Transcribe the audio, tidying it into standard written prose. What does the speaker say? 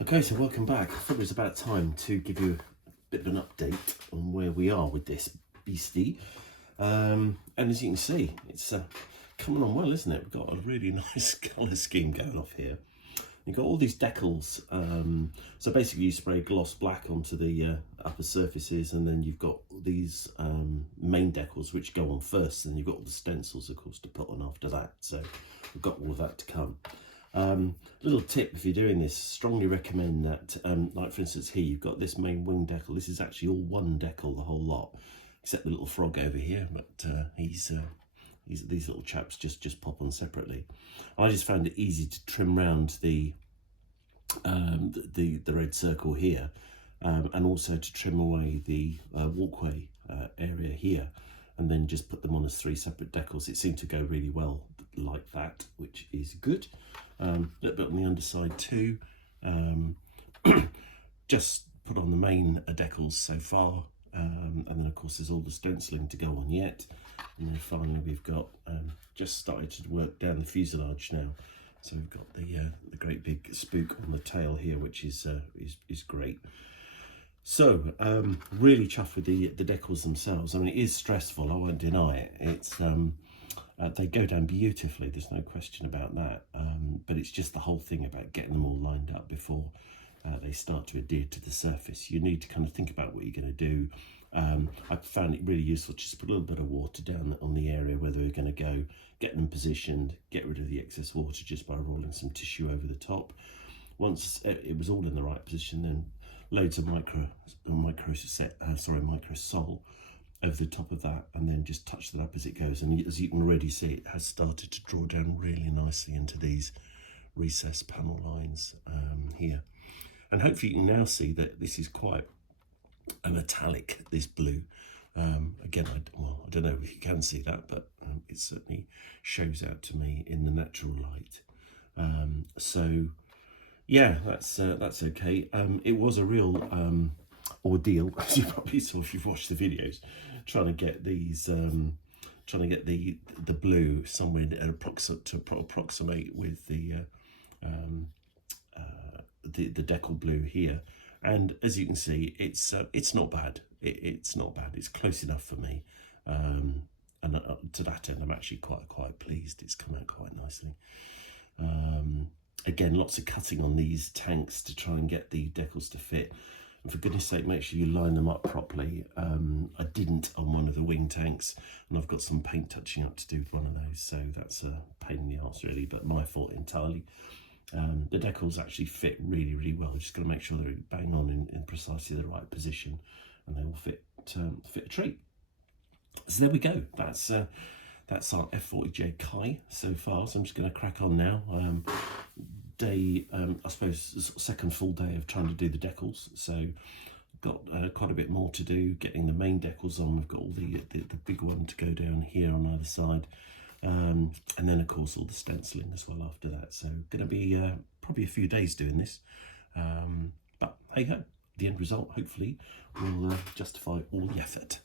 Okay, so welcome back. I thought it was about time to give you a bit of an update on where we are with this beastie. And as you can see, it's coming on well, isn't it? We've got a really nice colour scheme going off here. You've got all these decals. So basically you spray gloss black onto the upper surfaces, and then you've got these main decals which go on first, and you've got all the stencils, of course, to put on after that. So we've got all of that to come. Little tip if you're doing this, strongly recommend that, like for instance here, you've got this main wing decal. This is actually all one decal, the whole lot, except the little frog over here, but these little chaps just pop on separately. I just found it easy to trim round the red circle here, and also to trim away the walkway area here, and then just put them on as 3 separate decals. It seemed to go really well like that, which is good. A little bit on the underside too. Just put on the main decals so far, and then of course there's all the stenciling to go on yet. And then finally we've got just started to work down the fuselage now. So we've got the great big spook on the tail here, which is great. So really chuffed with the decals themselves. I mean, it is stressful, I won't deny it. It's they go down beautifully, there's no question about that, but it's just the whole thing about getting them all lined up before they start to adhere to the surface. You need to kind of think about what you're going to do. I found it really useful to just put a little bit of water down on the area where they're going to go, get them positioned, get rid of the excess water just by rolling some tissue over the top. Once it was all in the right position, then loads of micro sol over the top of that, and then just touch that up as it goes. And as you can already see, it has started to draw down really nicely into these recessed panel lines here. And hopefully you can now see that this is quite a metallic, this blue. Again, I don't know if you can see that, but it certainly shows out to me in the natural light. So yeah, that's okay. It was a real ordeal, as you probably saw if you've watched the videos, trying to get these, trying to get the blue somewhere to approximate with the decal blue here. And as you can see, it's not bad. It's not bad. It's close enough for me. And to that end, I'm actually quite pleased. It's come out quite nicely. Again, lots of cutting on these tanks to try and get the decals to fit. And for goodness sake, make sure you line them up properly. I didn't on one of the wing tanks, and I've got some paint touching up to do with one of those, so that's a pain in the arse really, but my fault entirely. The decals actually fit really well. Just got to make sure they're bang on in precisely the right position, and they will fit a treat. So there we go. That's our F40J Kai so far. So I'm just going to crack on now. I suppose second full day of trying to do the decals. So got quite a bit more to do getting the main decals on. We've got all the big one to go down here on either side. And then of course all the stenciling as well after that. So going to be probably a few days doing this, but hey ho, the end result hopefully will justify all the effort.